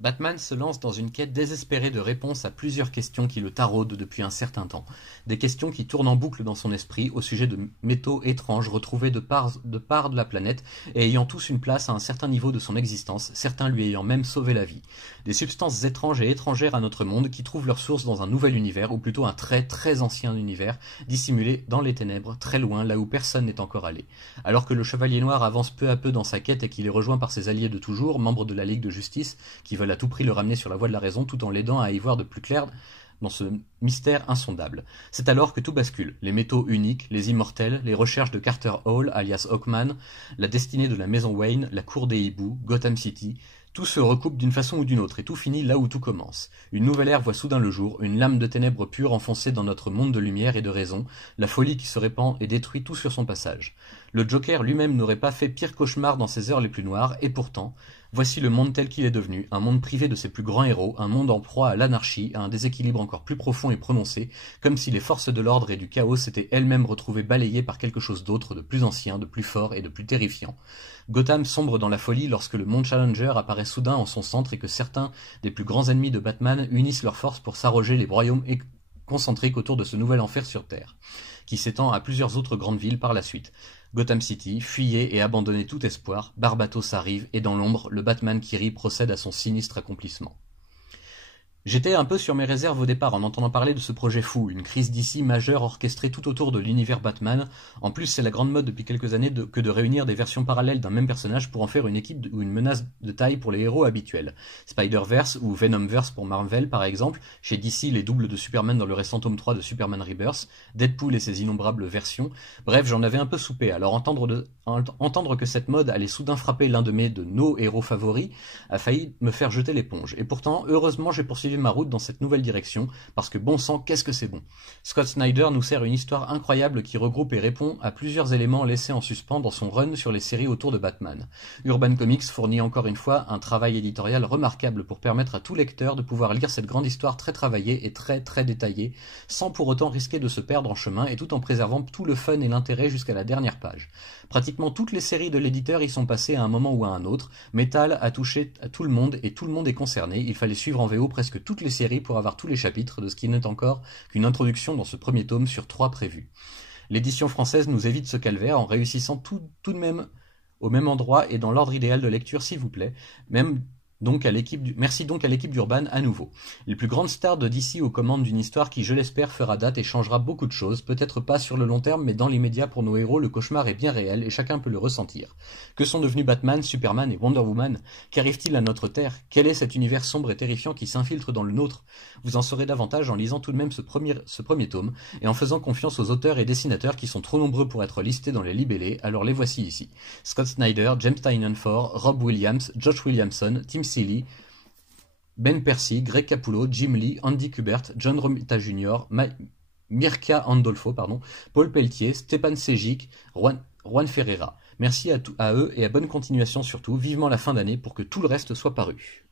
Batman se lance dans une quête désespérée de réponses à plusieurs questions qui le taraudent depuis un certain temps. Des questions qui tournent en boucle dans son esprit au sujet de métaux étranges retrouvés de part de la planète et ayant tous une place à un certain niveau de son existence, certains lui ayant même sauvé la vie. Des substances étranges et étrangères à notre monde qui trouvent leur source dans un nouvel univers, ou plutôt un très très ancien univers, dissimulé dans les ténèbres, très loin, là où personne n'est encore allé. Alors que le Chevalier Noir avance peu à peu dans sa quête et qu'il est rejoint par ses alliés de toujours, membres de la Ligue de Justice, qui veulent à tout prix le ramener sur la voie de la raison tout en l'aidant à y voir de plus clair dans ce mystère insondable. C'est alors que tout bascule. Les métaux uniques, les immortels, les recherches de Carter Hall, alias Hawkman, la destinée de la maison Wayne, la cour des hiboux, Gotham City, tout se recoupe d'une façon ou d'une autre, et tout finit là où tout commence. Une nouvelle ère voit soudain le jour, une lame de ténèbres pure enfoncée dans notre monde de lumière et de raison, la folie qui se répand et détruit tout sur son passage. Le Joker lui-même n'aurait pas fait pire cauchemar dans ses heures les plus noires, et pourtant, voici le monde tel qu'il est devenu, un monde privé de ses plus grands héros, un monde en proie à l'anarchie, à un déséquilibre encore plus profond et prononcé, comme si les forces de l'ordre et du chaos s'étaient elles-mêmes retrouvées balayées par quelque chose d'autre, de plus ancien, de plus fort et de plus terrifiant. Gotham sombre dans la folie lorsque le monde Challenger apparaît soudain en son centre et que certains des plus grands ennemis de Batman unissent leurs forces pour s'arroger les royaumes concentriques autour de ce nouvel enfer sur Terre, qui s'étend à plusieurs autres grandes villes par la suite. Gotham City, fuyez et abandonnez tout espoir, Barbatos arrive, et dans l'ombre, le Batman qui rit procède à son sinistre accomplissement. J'étais un peu sur mes réserves au départ en entendant parler de ce projet fou, une crise d'ici majeure orchestrée tout autour de l'univers Batman. En plus, c'est la grande mode depuis quelques années que de réunir des versions parallèles d'un même personnage pour en faire une équipe ou une menace de taille pour les héros habituels. Spider-Verse ou Venomverse pour Marvel par exemple, chez DC les doubles de Superman dans le récent tome 3 de Superman Rebirth, Deadpool et ses innombrables versions. Bref, j'en avais un peu soupé, alors entendre que cette mode allait soudain frapper l'un de nos héros favoris a failli me faire jeter l'éponge. Et pourtant, heureusement, j'ai poursuivi ma route dans cette nouvelle direction, parce que bon sang, qu'est-ce que c'est bon. Scott Snyder nous sert une histoire incroyable qui regroupe et répond à plusieurs éléments laissés en suspens dans son run sur les séries autour de Batman. Urban Comics fournit encore une fois un travail éditorial remarquable pour permettre à tout lecteur de pouvoir lire cette grande histoire très travaillée et très très détaillée, sans pour autant risquer de se perdre en chemin et tout en préservant tout le fun et l'intérêt jusqu'à la dernière page. Pratiquement toutes les séries de l'éditeur y sont passées à un moment ou à un autre. Metal a touché à tout le monde et tout le monde est concerné. Il fallait suivre en VO presque toutes les séries pour avoir tous les chapitres de ce qui n'est encore qu'une introduction dans ce premier tome sur 3 prévus. L'édition française nous évite ce calvaire en réussissant tout de même au même endroit et dans l'ordre idéal de lecture s'il vous plaît, merci donc à l'équipe d'Urban à nouveau. Les plus grandes stars de DC aux commandes d'une histoire qui, je l'espère, fera date et changera beaucoup de choses, peut-être pas sur le long terme, mais dans l'immédiat pour nos héros, le cauchemar est bien réel et chacun peut le ressentir. Que sont devenus Batman, Superman et Wonder Woman? Qu'arrive-t-il à notre Terre? Quel est cet univers sombre et terrifiant qui s'infiltre dans le nôtre? Vous en saurez davantage en lisant tout de même ce premier tome et en faisant confiance aux auteurs et dessinateurs qui sont trop nombreux pour être listés dans les libellés, alors les voici ici. Scott Snyder, James Tynion Ford, Rob Williams, Josh Williamson, Tim Seeley, Ben Percy, Greg Capullo, Jim Lee, Andy Kubert, John Romita Jr., Mirka Andolfo, Paul Pelletier, Stepan Sejic, Juan Ferreira. Merci à eux et à bonne continuation surtout, vivement la fin d'année pour que tout le reste soit paru.